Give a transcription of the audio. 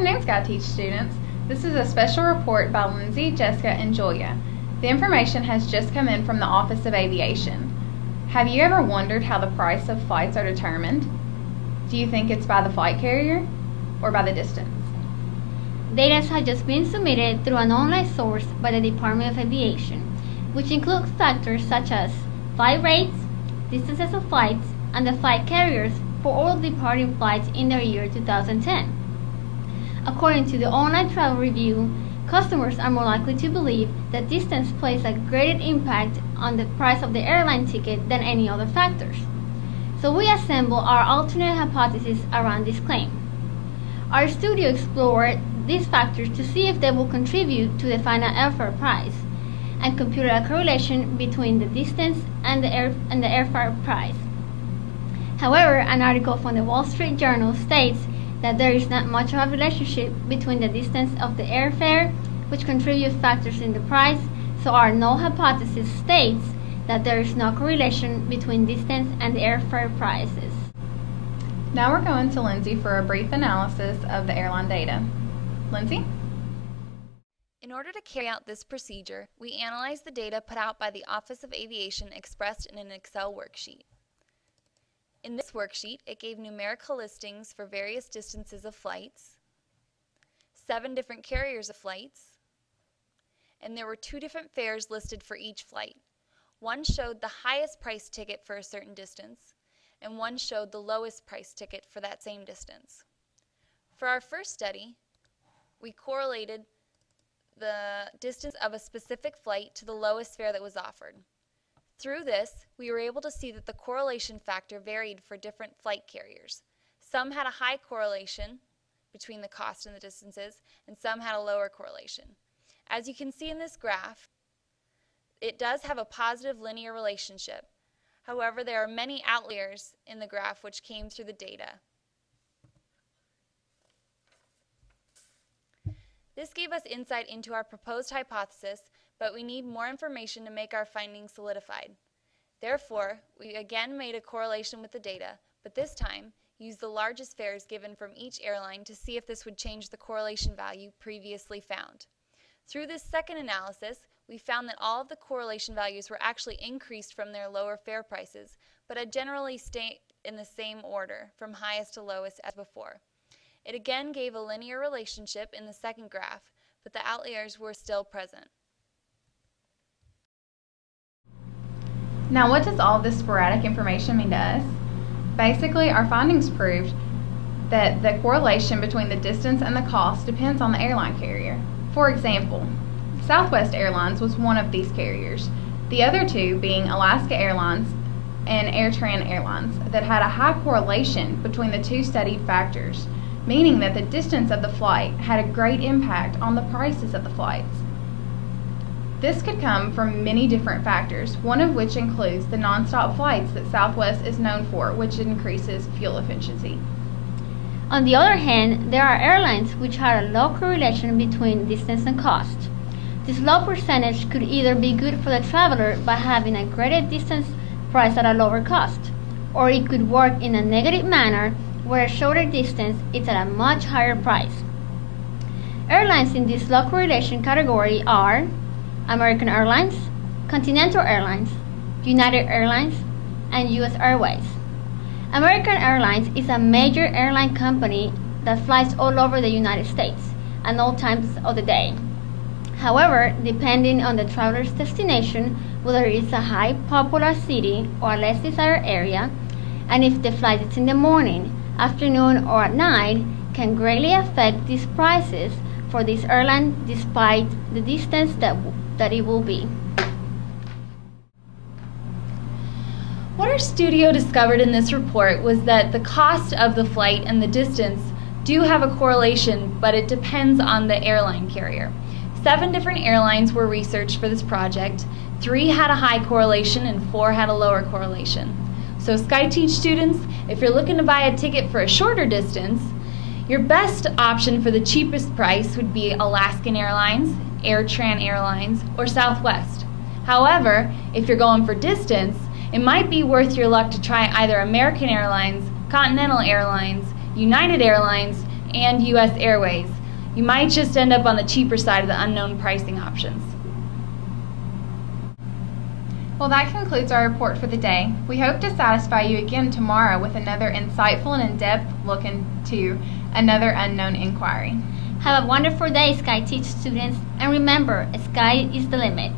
afternoon, SkyTeach students. This is a special report by Lindsay, Jessica, and Julia. The information has just come in from the Office of Aviation. Have you ever wondered how the price of flights are determined? Do you think it's by the flight carrier or by the distance? Data has just been submitted through an online source by the Department of Aviation, which includes factors such as flight rates, distances of flights, and the flight carriers for all departing flights in the year 2010. According to the online travel review, customers are more likely to believe that distance plays a greater impact on the price of the airline ticket than any other factors. So we assemble our alternate hypothesis around this claim. Our studio explored these factors to see if they will contribute to the final airfare price, and computed a correlation between the distance and the airfare price. However, an article from the Wall Street Journal states that there is not much of a relationship between the distance of the airfare, which contribute factors in the price, so our null hypothesis states that there is no correlation between distance and the airfare prices. Now we're going to Lindsay for a brief analysis of the airline data. Lindsay? In order to carry out this procedure, we analyzed the data put out by the Office of Aviation expressed in an Excel worksheet. In this worksheet, it gave numerical listings for various distances of flights, 7 different carriers of flights, and there were 2 different fares listed for each flight. One showed the highest price ticket for a certain distance, and one showed the lowest price ticket for that same distance. For our first study, we correlated the distance of a specific flight to the lowest fare that was offered. Through this, we were able to see that the correlation factor varied for different flight carriers. Some had a high correlation between the cost and the distances, and some had a lower correlation. As you can see in this graph, it does have a positive linear relationship. However, there are many outliers in the graph which came through the data. This gave us insight into our proposed hypothesis, but we need more information to make our findings solidified. Therefore, we again made a correlation with the data, but this time used the largest fares given from each airline to see if this would change the correlation value previously found. Through this second analysis, we found that all of the correlation values were actually increased from their lower fare prices, but had generally stayed in the same order, from highest to lowest as before. It again gave a linear relationship in the second graph, but the outliers were still present. Now, what does all this sporadic information mean to us? Basically, our findings proved that the correlation between the distance and the cost depends on the airline carrier. For example, Southwest Airlines was one of these carriers, the other 2 being Alaska Airlines and AirTran Airlines, that had a high correlation between the 2 studied factors, meaning that the distance of the flight had a great impact on the prices of the flights. This could come from many different factors, one of which includes the nonstop flights that Southwest is known for, which increases fuel efficiency. On the other hand, there are airlines which had a low correlation between distance and cost. This low percentage could either be good for the traveler by having a greater distance price at a lower cost, or it could work in a negative manner where a shorter distance is at a much higher price. Airlines in this low correlation category are American Airlines, Continental Airlines, United Airlines, and U.S. Airways. American Airlines is a major airline company that flies all over the United States at all times of the day. However, depending on the traveler's destination, whether it's a high popular city or a less desired area, and if the flight is in the morning, afternoon, or at night, can greatly affect these prices for this airline despite the distance that it will be. What our studio discovered in this report was that the cost of the flight and the distance do have a correlation, but it depends on the airline carrier. 7 different airlines were researched for this project. 3 had a high correlation and 4 had a lower correlation. So SkyTeach students, if you're looking to buy a ticket for a shorter distance, your best option for the cheapest price would be Alaskan Airlines, AirTran Airlines, or Southwest. However, if you're going for distance, it might be worth your luck to try either American Airlines, Continental Airlines, United Airlines, and U.S. Airways. You might just end up on the cheaper side of the unknown pricing options. Well, that concludes our report for the day. We hope to satisfy you again tomorrow with another insightful and in-depth look into another unknown inquiry. Have a wonderful day, SkyTeach students, and remember, sky is the limit.